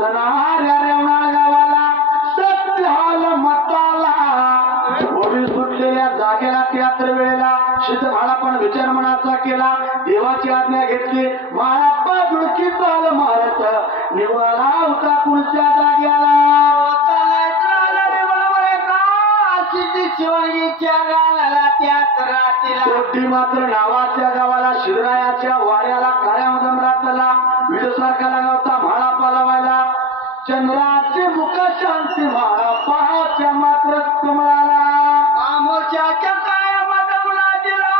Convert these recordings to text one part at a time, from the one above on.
सणाऱ्या रेवणा गावाला सत्य हाल मताला ओढी सुटलेल्या जागेला त्यात्र वेळेला सिद्ध भाडा पण विचार मनाचा केला देवाची आज्ञा घेतली माळाप्पा जुळकी चाल मारत निवाला होता पुढच्या जाग्याला शिवाजीच्या गावाला त्यात रात्रीला कोटी मात्र नावाच्या गावाला शिवरायाच्या वाड्याला काळ्या मदमरातला विजसारखाला गावता म्हाळा पालवायला चंद्राचे मुख शांती म्हाळा पाहाच्या मात्र कमळाला आमोशाच्या काळ्या मदमरातीला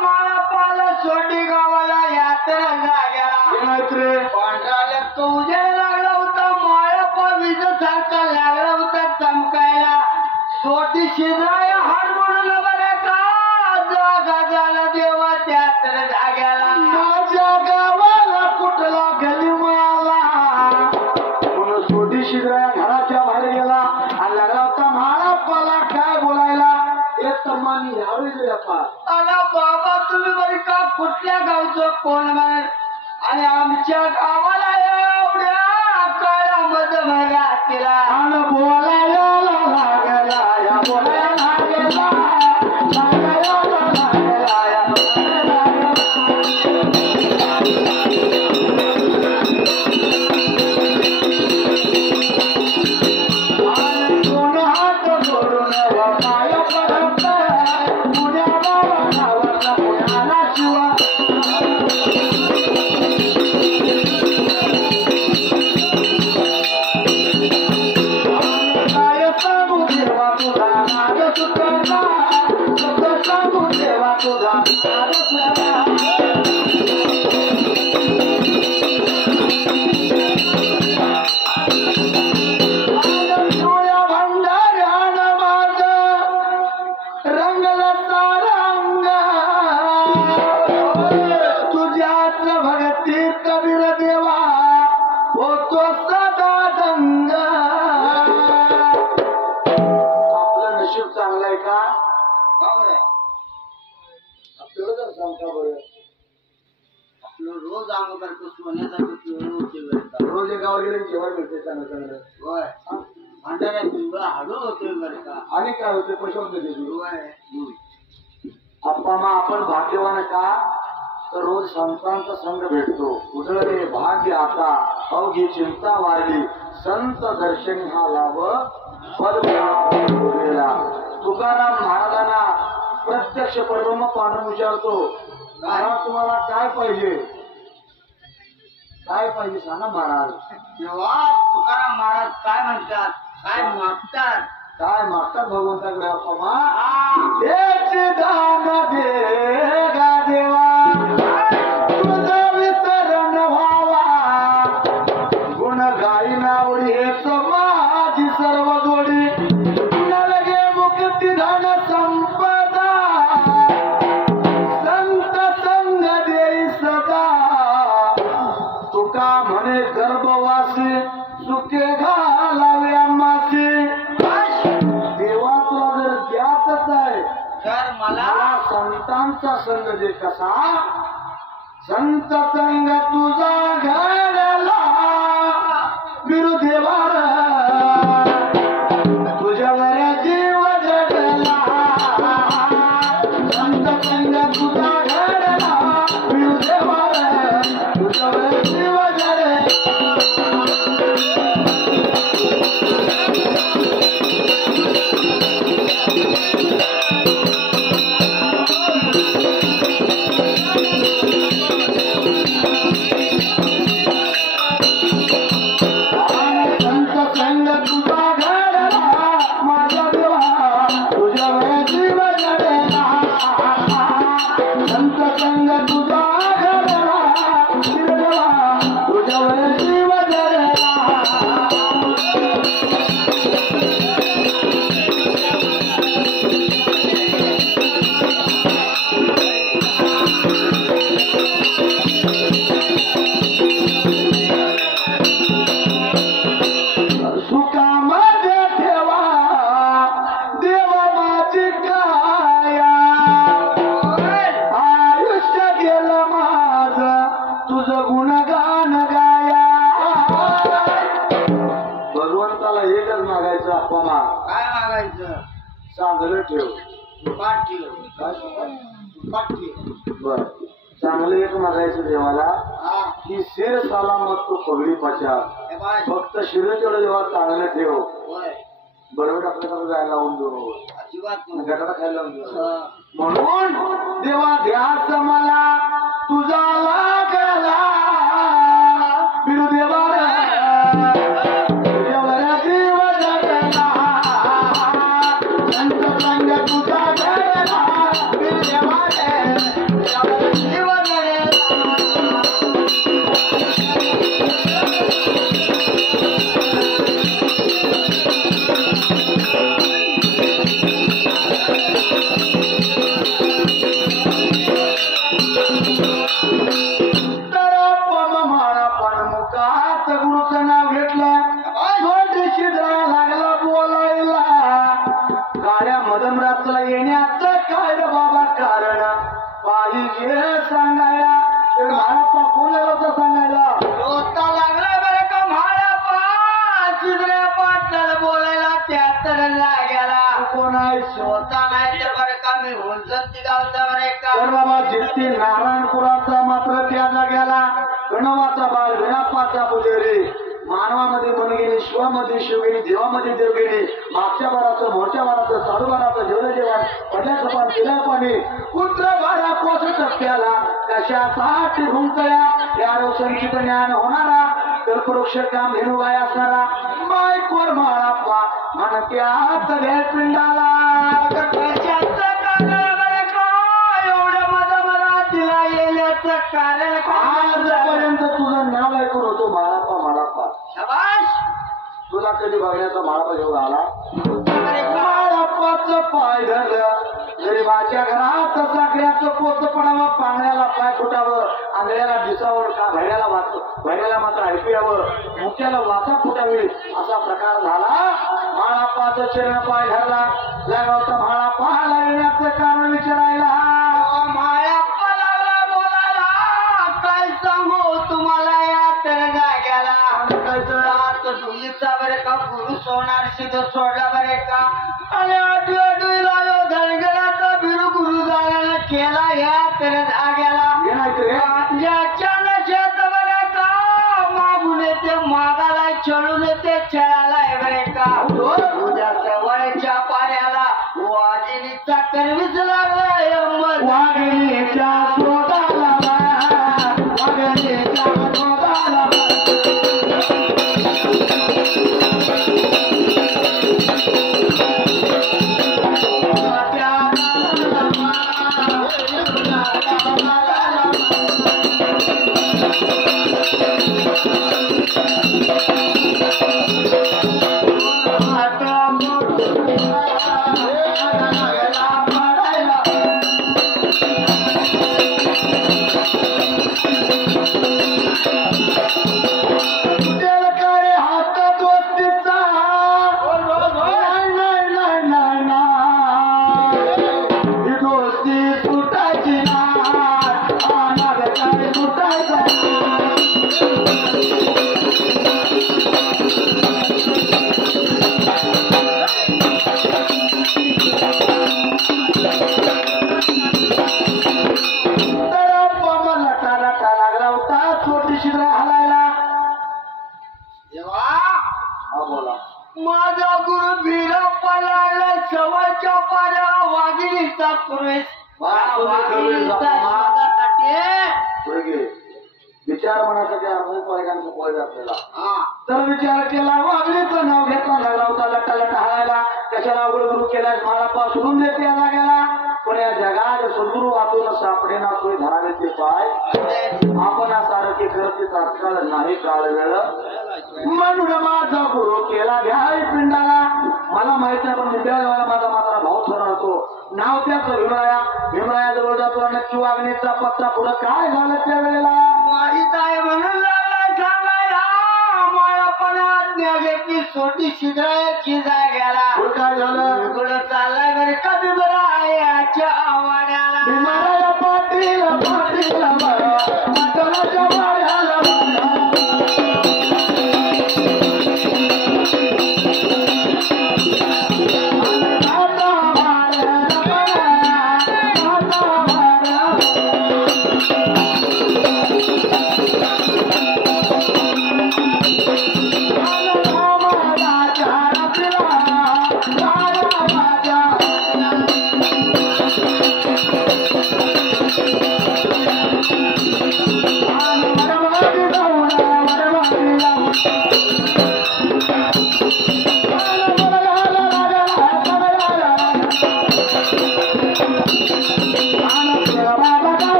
म्हाळा पाला सोडी गावाला यात्रा जाग्याला पांढराला कौजे लागला होता म्हाळा पा विजसारखा लागला होता चमकायला सोटी शिवराय हार म्हणून बरे का जागा झाला देवा त्यात्र जाग्याला माझ्या गावाला कुठला गली मला म्हणून सोटी शिवराय घराच्या बाहेर गेला आणि लागला होता म्हाळाप्पाला काय बोलायला हे तम्मानी यावेळी अला बाबा तुम्ही बरी का कुठल्या गावचं कोण म्हण आणि आमच्या गावाला एवढ्या काळा मधमगा तिला आणि बोलायला लागला या बोलायला लागला रोज आंबकर रोज एका वगैरे जेवण मिळते चांगलं चांगलं भांडाऱ्या हाडू होते बरं का आणि काय होते पैसे होते आप्पा मग आपण भाग्यवान का तर रोज संतांचा संघ भेटतो उजळले भाग्य आता अवघी चिंता वाढली संत दर्शनी हा लाभ पदला तुकाराम महाराजांना प्रत्यक्ष परब्रह्म पाहून विचारतो तुम्हाला काय पाहिजे सांगा महाराज तेव्हा तुकाराम महाराज काय म्हणतात काय मागतात भगवंताकडे आपण दान दे गा देवा तुझं वितरण व्हावा गुण गाई नावडी हेच माझी सर्व गोडी नलगे मुक्ती धन संपदा संत संग देई सदा तुका म्हणे गर्भवासी सुखे घालावे आम्हासी देवा तुला जर द्यातच आहे तर मला संतांचा संग दे कसा संत संग तुझा घडला विरुदेवार तुझ्यावर जीव जडला संत संग तुझा घडला विरुदेवार तुझ्यावर जीव जडला बाप्पा माग काय मागायचं चांगलं ठेव पाठ ठेव काय पाठ ठेव बर चांगलं एक मागायचं देवाला हा की शिर सलामत तो पगडी पचार हे बाय फक्त शिर तेवढं देवा चांगलं ठेव होय बरोबर आपल्याला जायला लावून देऊ अजिबात गटाला खायला लावून देऊ हा. म्हणून देवा ध्यास मला तुझा लागला बिरु देवा देवरा जीव जगला संत संग तुझा घडला बिरु देवा देवरा जीव जगला गुरुचं नाव घेतलं शिद्रा लागला बोलायला काळ्या मदमरातला येण्याचं काय रे बाबा कारण पाहिजे सांगायला महारापा कोणाला होता सांगायला होता लागला बरं का म्हाळापा शिद्रा पाटलाला बोलायला त्या तर लागला कोण आहे होता नाही तर बरं का मी होलसरती गावचा बरं का तर बाबा जित्ती नारायणपुराचा मात्र त्या जाग्याला गणवाचा बाळ गणापाचा पुजेरी मानवामध्ये मन गेली शिवामध्ये शिव गेली देवामध्ये देव गेली मागच्या बाराचं मोठ्या बाराचं साडू बाराचं जेवढं जेवण पडल्याचं पान पिल्या पाणी पुत्र बारा कोस टप्प्याला कशासाठी घुमतया या संचित ज्ञान होणारा कर्परोक्ष काम धेनू गाय असणारा माय कोर माळाप्पा म्हणत्यात घे पिंडाला कशाचं कारण बरं का एवढं मला तिला येण्याचं कारण आजपर्यंत तुझं नाव ऐकून होतो माळाप्पा माळाप्पा शाबाश तुला कधी बघण्याचा माळापा घेऊन आला माळापाचं पाय धरलं गरीबाच्या घरात साखऱ्याचं पोत पडावं पाण्याला पाय फुटावं आंधळ्याला दिसावं का भैऱ्याला मात्र ऐकूयावं मुक्याला वाचा फुटावी असा प्रकार झाला माळापाचं चरण पाय धरला लगावता माळापा लागण्याचं कारण विचारायला मायाप्पा लागला बोलायला काय सांगू तुम्हाला या तर जाग्याला धुलीचा बरे का पुरुष होणार सिद्ध सोडला बरे का आणि आठवडीला धनगराचा बिरु गुरु झाल्याला केला या तर जाग्याला ज्याच्या नशेत बरे का मागून येते मागाला छळून येते छळाला बरे का उद्या सवयच्या पाण्याला वाघिणीचा करवीच लागला वाघिणीच्या शोधाला वाघिणीच्या शोधाला माझा गुरु भिरप्पा लागला सवयच्या पाण्याला वाघिणीचा पुरुष विचार मनासाठी अर्धकांचं पोळी आपल्याला तर विचार केला वाघिणीचं नाव घेतला लागला होता लट्टा लट्टा हारायला कशाला गुरु केल्यास माळापा सोडून देते याला गेला पण या जगात सद्गुरु वाचून सापडे ना सोय धरावे ते पाय आपण सारखे करते तात्काळ नाही काळ वेळ म्हणून माझा गुरु केला घ्या पिंडाला मला माहित नाही पण त्या वेळेला माझा मात्र भाऊ थोडा होतो नाव त्याच भीमराया जवळ जातो आणि नक्की वागणीचा पत्ता पुढं काय झालं त्या वेळेला माहीत आहे म्हणून लागला सांगायला मला पण आज्ञा घेतली सोटी शिद्रायाची जाग्याला काय झालं पुढं चाललाय बरं का भीमरायाच्या आवाड्याला भीमराया पाटील पाटील मातराच्या वाड्याला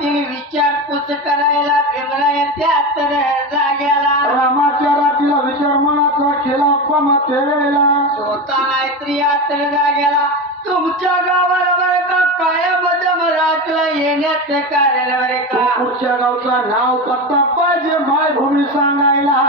पाटील विचारपूस करायला भीमराया त्या तर जाग्याला रामाच्या रातीला विचार मनाचा केला पण ते वेळेला स्वतः नाहीतरी यात्र जाग्याला तुमच्या गावाला बरं का कायम रातला येण्याचं कारण बरे का पुढच्या गावचा नाव पत्ता पाहिजे मायभूमी सांगायला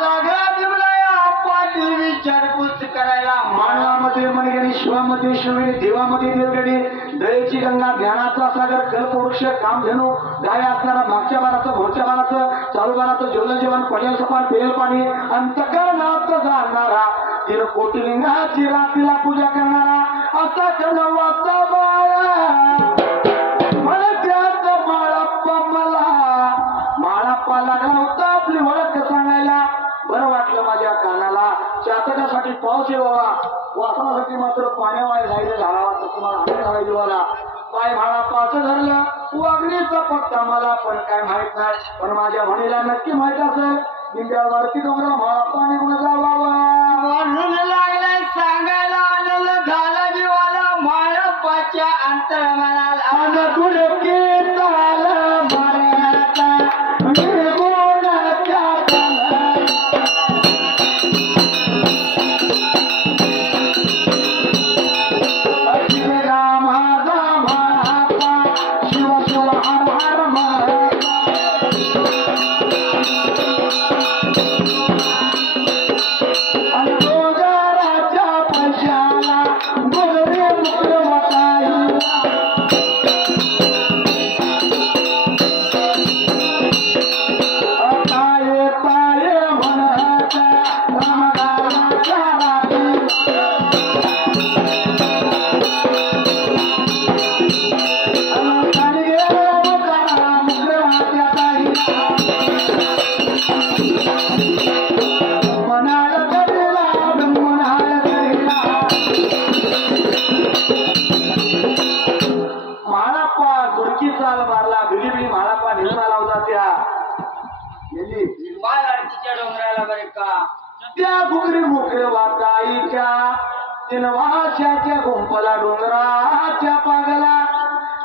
लागला भीमराया पाटील विचारपूस करायला मानवामध्ये मनगणी शिवामध्ये शिवणी देवामध्ये देवगडी दयेची गंगा ज्ञानाचा सागर कल्पवृक्ष कामधेनू गाय असणारा मागच्या बाराचं भोरच्या बाराचं चालू बाराचं जेवण जेवण पडेल सपान पेल पाणी अंतकरणात जाणारा 3 कोटी लिंगाची रात्रीला पूजा करणारा असा कळवाचा बाळा म्हणत्यात माळप्पा मला माळप्पा लागला होता आपली ओळख सांगायला बरं वाटलं माझ्या कानाला चातकासाठी पाऊस येवा वासनासाठी मात्र पाण्यावाय जायला घालावा तसं मला आम्ही घालायला जीवाला पाय म्हाळा पाच धरलं वागणीचा पत्ता मला पण काय माहित नाही पण माझ्या म्हणीला नक्की माहित असेल इंडियावरती डोंगरा म्हाळा पाणी गुण जावा म्हणून लागलाय सांगायला आनंद झाला जीवाला माळपाच्या अंतर्मनाला त्या घुगरी मोकळे वाटाईच्या 3 वाशाच्या गुंपला डोंगराच्या पागला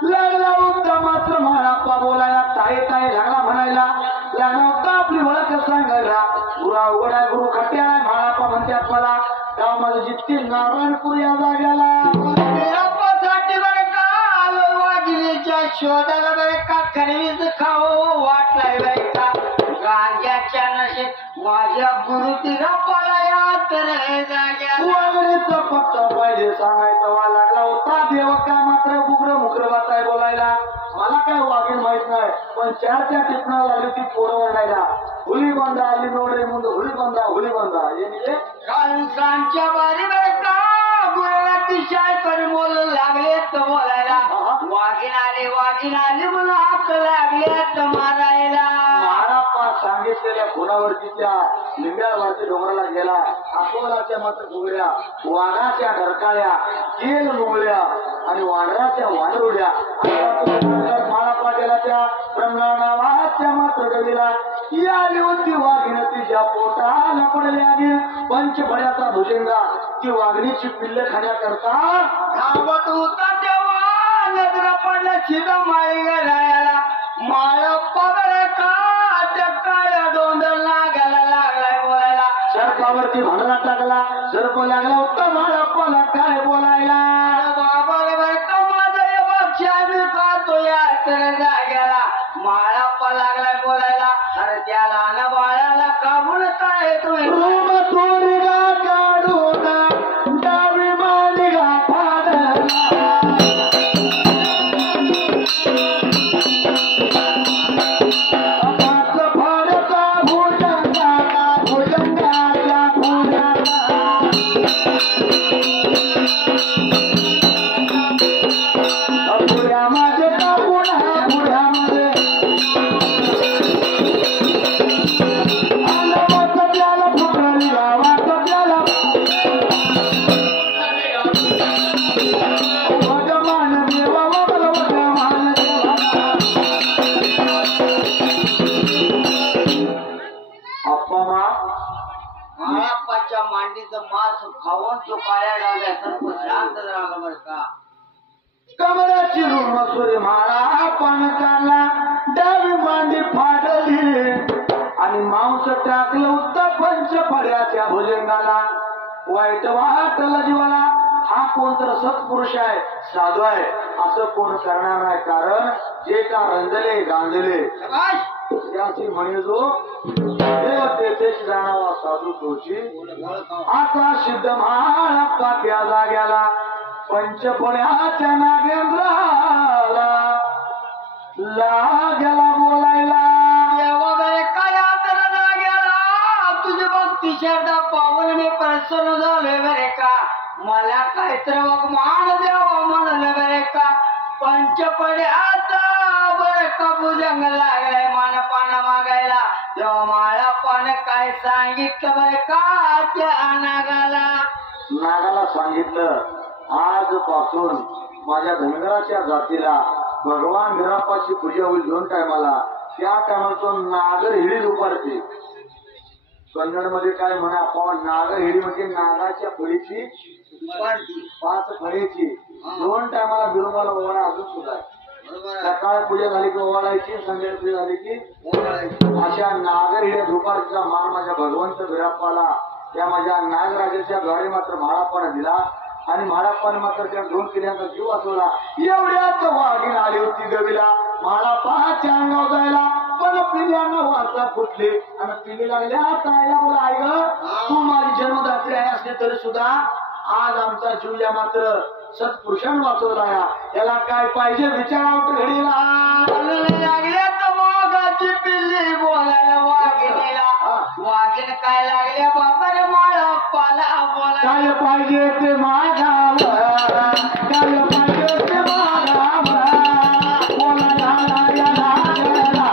लागला होता मात्र म्हाळाप्पा बोलायला ताई ताई लागला म्हणायला लागला होता आपली ओळख सांगायला गुरा उघडा गुरु खट्या म्हाळाप्पा म्हणतात मला गाव माझं जितके नारायणपूर या जाग्याला बरं का आलो वाघिणीच्या शोधाला बरं का खरीच खाऊ वाटलाय बरं का गांजाच्या नशेत माझ्या गुरुतीला पळाया तर वागणीचा पत्ता पाहिजे सांगायचा लागला होता देव का मात्र गुगरं मुकरं वाचाय बोलायला मला काय वागेल माहित नाही पण 4 टिपणा लागली ती पोरं ओरडायला हुली बंदा आली नोडरे मुंड हुली बंदा हे कांसांच्या बारी बरं का गुरुला तिशाय कर मोल लागले तर बोलायला वाघीन आले म्हणून हात लागले तर मारायला महाराप्पा सांगितलेल्या खुणावरती त्या लिंब्यावरती डोंगराला गेला आकोलाच्या मात्र घुगड्या वाघाच्या ढरकाळ्या केल मुगळ्या आणि वानराच्या वानरुड्या महाराप्पा गेला त्या ब्रह्मनावाच्या मात्र गवीला आली होती वाघिण तिच्या पोटाला पडली आगी पंचफळ्याचा भुजंगा ती वाघणीची पिल्ले खाण्याकरता धावत होता तेव्हा नजर पडला शिदा माळी गळायला माळप्पा बरं का काळ्या डोंगर लागायला लागलाय बोलायला सर्पावरती भांडणा टाकला सर्प लागला होता माळप्पाला काय बोलायला बाबा बरं का माझं पक्षा मी पाहतो या तर जाग्याला माळप्पा लागलाय बोलायला अरे त्याला ना बाळाला काबून काय तुम्ही रूम चोरीला काढून डावी मालिका फाडला मांडीचं मांस खाऊन तो काळ्या डाव्या सर्व शांत झाला बरं का कमळाची मसुरी माळा पान काढला डावी मांडी फाडली आणि मांस टाकलं उत्तर पंचफळ्याच्या भुजंगाला. वाईट वाटलं जीवाला. हा कोण तर सत्पुरुष आहे, साधू आहे असं कोण करणार नाही. कारण जे का रंजले गांजले त्याची म्हणे जो देव तेथेच जाणावा साधू तोची. असा सिद्ध महाळप्पा त्या जाग्याला पंचफळ्याच्या नागेंद्राला लागेला बोलायला. वगैरे काय तर गेला तुझी भक्ती श्रद्धा पाहून मी प्रसन्न झालोय बरे का. मला काय तर बघ मान द्यावा म्हणलं बरे का. पंचपड्याचा बर का भुजंग लागलाय मान पान मागायला. तेव्हा माळा पान काय सांगितलं बरे का त्या नागाला. नागाला सांगितलं आजपासून माझ्या धनगराच्या जातीला भगवान घरापाशी पूजा होईल 2 टायमाला. त्या टायमाला नागर हिडी दुपारते. कन्नड मध्ये काय म्हणा आपण नागर हिडी म्हणजे नागाच्या फळीची 5 फळीची 2 टायमाला बिरोबाला ओवाळा अजून सुद्धा आहे. सकाळ पूजा झाली की ओवाळायची, संध्याकाळी पूजा झाली की अशा नागर हिड्या दुपारचा मान माझ्या भगवंत बिराप्पाला त्या माझ्या नागराजाच्या द्वारे मात्र म्हाळाप्पाने दिला आणि म्हाळाप्पाने मात्र त्या 2 किल्ल्यांचा जीव वाचवला. एवढ्याच वाघीण आली होती गवीला म्हाळाप्पाच्या अंगावर जायला. पण पिल्यांना वाचा फुटले आणि पिल्ली लागल्या ताईला बोला आई ग तू माझी जन्मदात्री आहे असले तरी सुद्धा आज आमचा जीव या मात्र सत्पुरुषांनी वाचवला. याला काय पाहिजे विचारावं घडीला. लागल्या तर वाघाची पिल्ली बोलायला वाघिणीला. वाघीण काय लागल्या बाबा रे म्हाळाप्पाला बोलायला. काय पाहिजे ते मागावं, काय पाहिजे ते मागावं. बोला झाला या नागेला,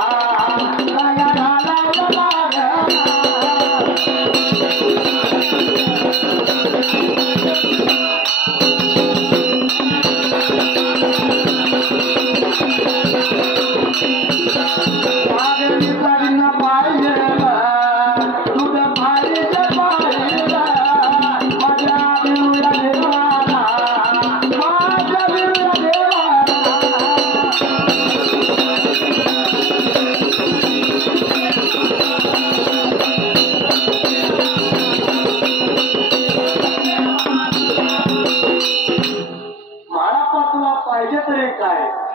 या झाला या नागेला.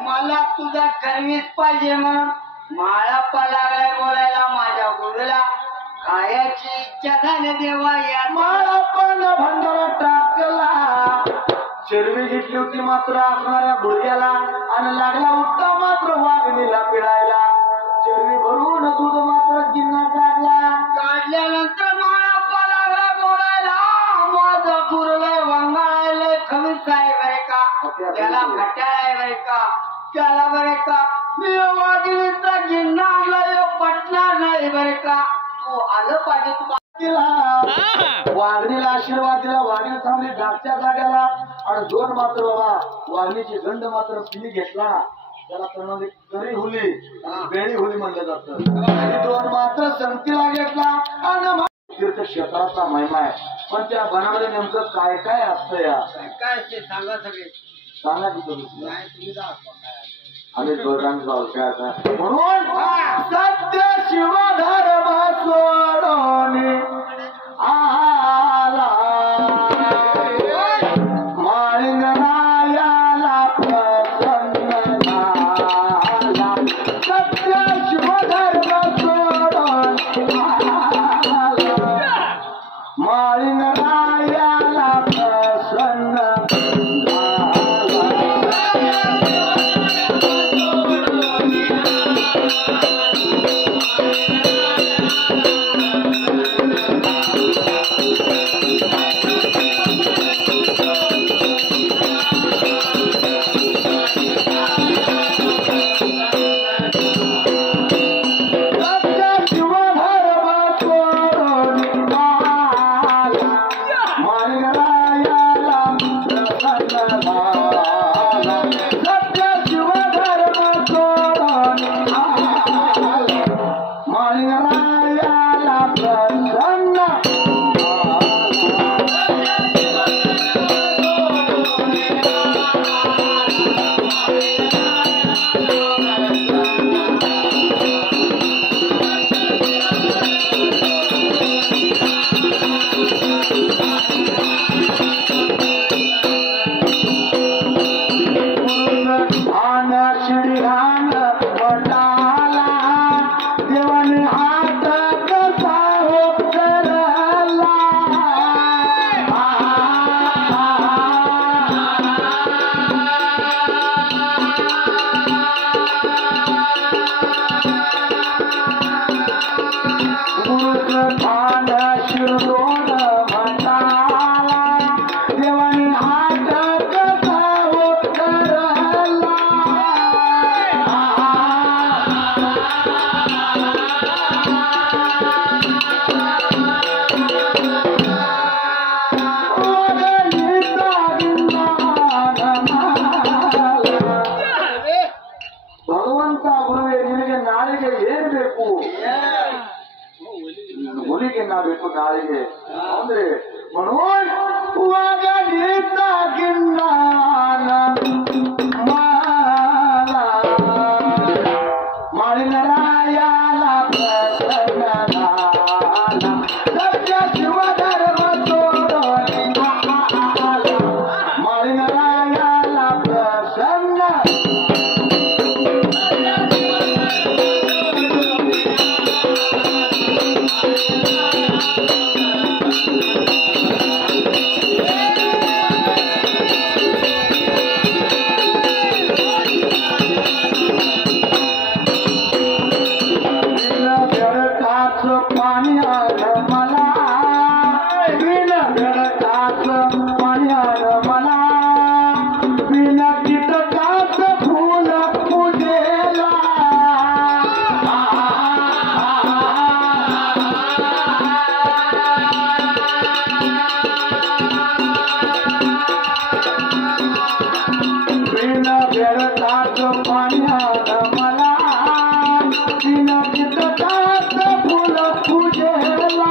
मला तुझा कर्मीच पाहिजे म्हणून म्हाळाप्पा लागलाय बोलायला. माझ्या गुरुला खायची इच्छा झाली देवा या म्हाळाप्पानं भंडारा टाकला. चरबी घेतली होती मात्र असणाऱ्या गुडघ्याला आणि लागला उठता मात्र वाघणीला पिळायला. चरबी भरून दूध मात्र गिन्ना काढला. काढल्यानंतर म्हाळाप्पा लागला बोलायला. माझा गुरुला वंगाळायला खमीच आहे बरे का. त्याला खट्याळ बरे का. त्याला बरे का मी वाघिणीचा गिन्ना आणला पटणार नाही बरे का. तू आलं पाहिजे तू वाघणीला आशीर्वाद दिला. वाघणी थांबली जागच्या जाग्याला आणि 2 मात्र बाबा वाघणीची गंड मात्र पिली घेतला. त्याला प्रणाली करी हुली बेळी हुली म्हणलं जातं. आणि 2 मात्र संगतीला घेतला आणि तीर्थक्षेत्राचा महिमा आहे. पण त्या बनामध्ये नेमकं काय काय असतं या काय ते सांगा सगळे सांगा की तुम्ही. नाही तुम्ही जा आम्ही दोघांचं भाऊ काय आता म्हणून सत्य शिव धर्म सोडून आला माळिंगरायाला प्रसन्न झाला. सत्य शिव धर्म सोडून आला माळिंगरायाला प्रसन्न शिव धर्म सोडून आला मान शिरदोन म्हणाला देवानी हात कसा उतरला ಭಗವಂತ ಗುರುವೇ ನಿನಗೆ ನಾಳೆಗೆ ಏನ್ ಬೇಕು ಹುಲಿಗೆ ನಾ ಬೇಕು ನಾಳೆಗೆ ಅಂದ್ರೆ ಮನೋಜ್ ಮಾಳಿನರಾಯಲ ಪ್ರಸನ್ನ ಸತ್ಯ ಶಿವಧರ್ಮ ತೋರೋಣ ಮಾಳಿನರಾಯಲ ಪ್ರಸನ್ನ पाणी आलं मला बिन बेडकाचं पाणी आलं मला बिन कीटकाचं फुल पूजेला बिन बेडकाचं पाणी आलं मला बिन कीटकाचं फुल पूजेला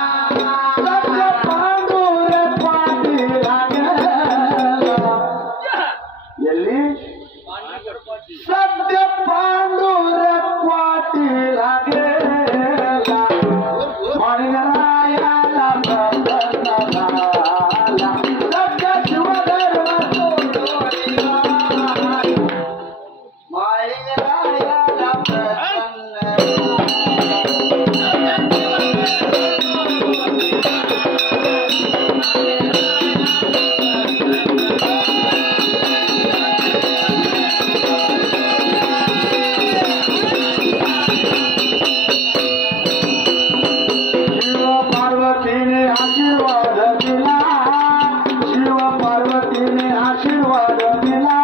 सत्य पांडुर पाटीला गेला ಎಲ್ಲಿ सत्य पांडुर पाटीला गेला माणिकरायाला प्रसन्न झाला सत्य शिवधर्म तोडला माळिंगरायाला प्रसन्न शिव पार्वतीने आशीर्वाद दिला शिव पार्वतीने आशीर्वाद दिला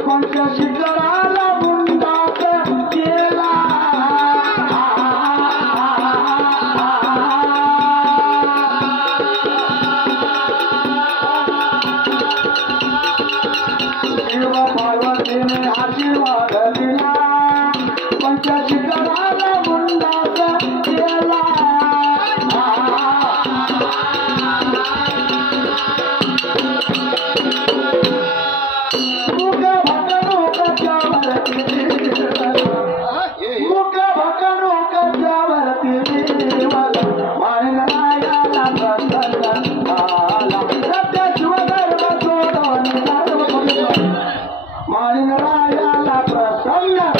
पंचशिखराला मुंडास केला शिव पार्वतीने आशीर्वाद दिला पंचशिखराला मुंडास केला मुख भटणू कच्यावरती मुख भटणू कच्यावरती देवल माणिकरायाला प्रसन्न झाला सत्य शिवधर्म सोडून सर्व माणिकरायाला प्रसन्न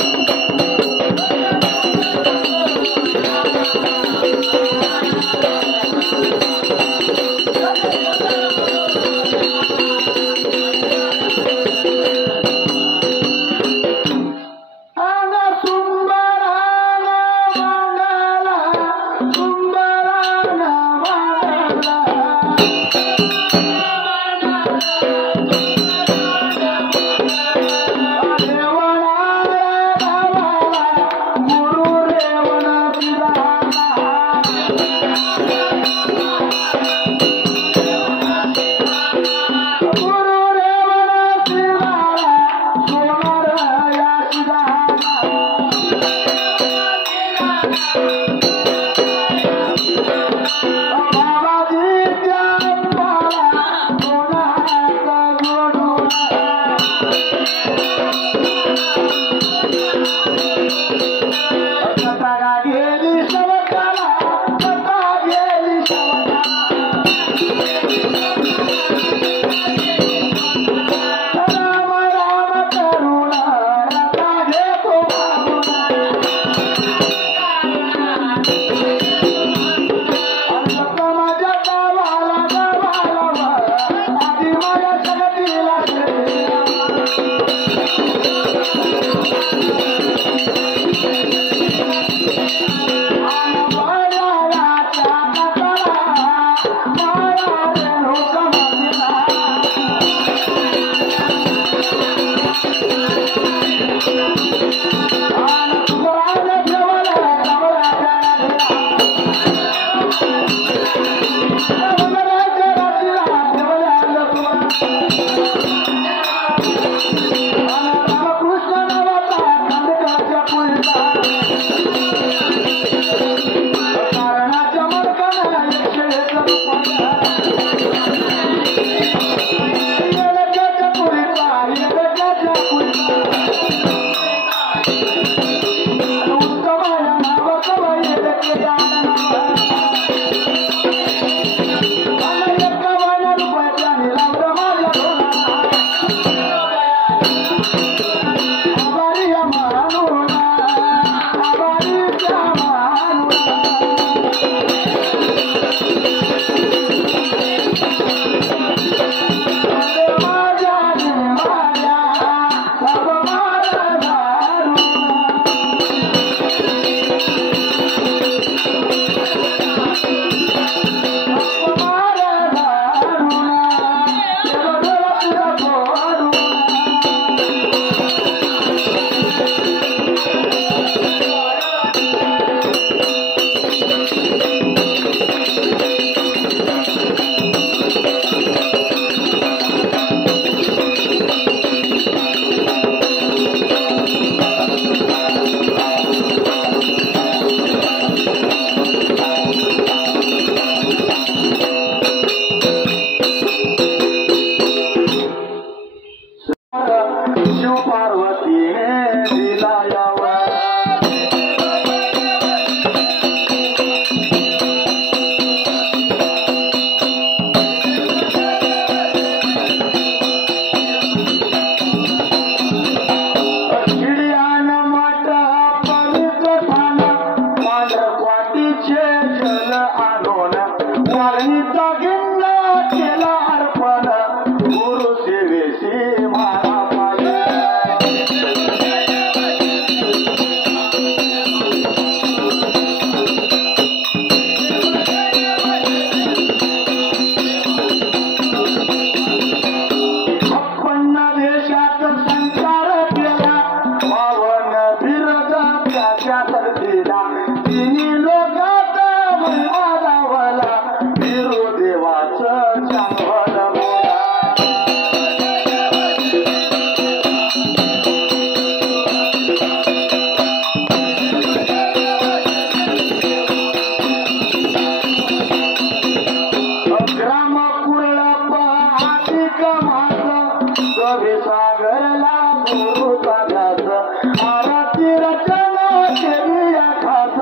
गुरुचा ध्यास आरती रचना केली या खास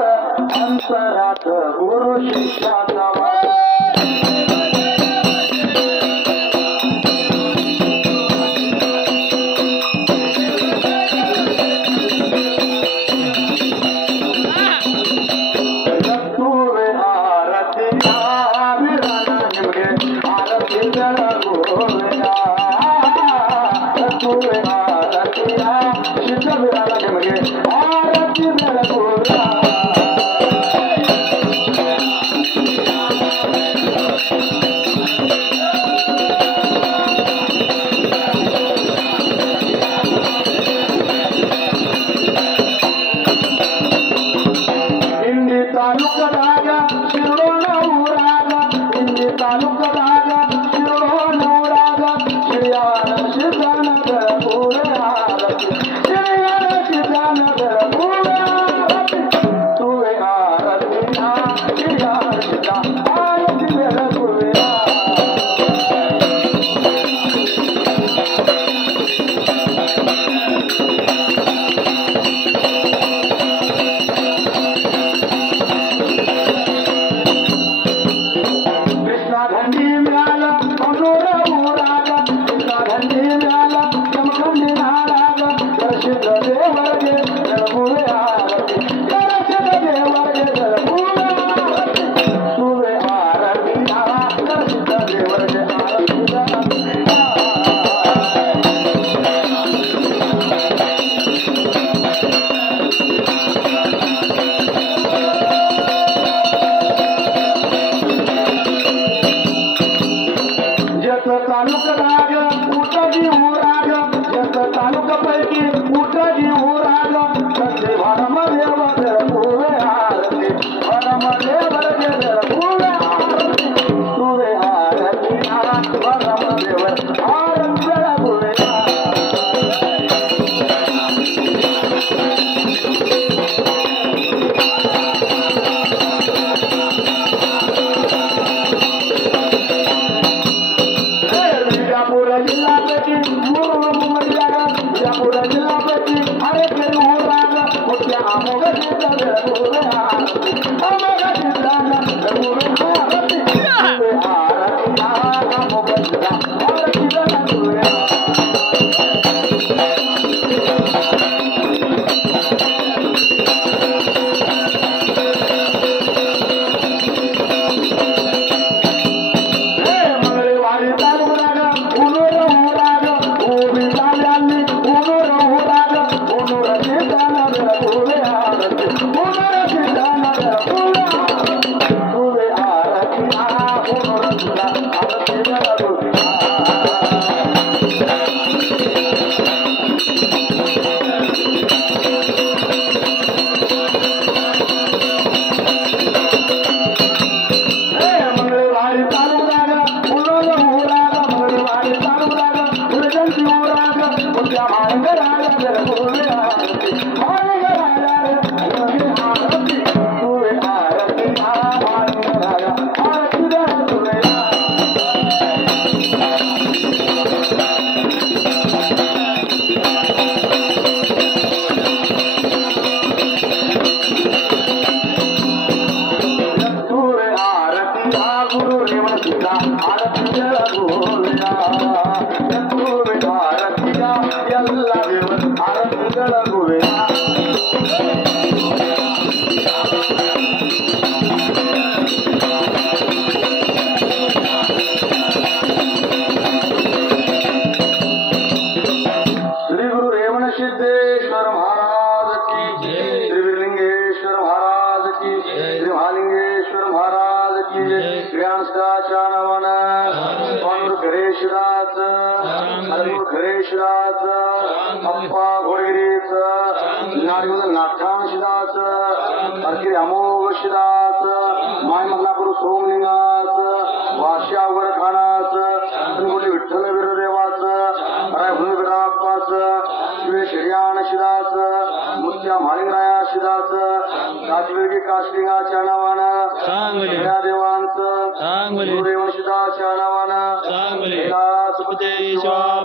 अंतरात गुरु शिष्याचा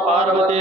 पार्वती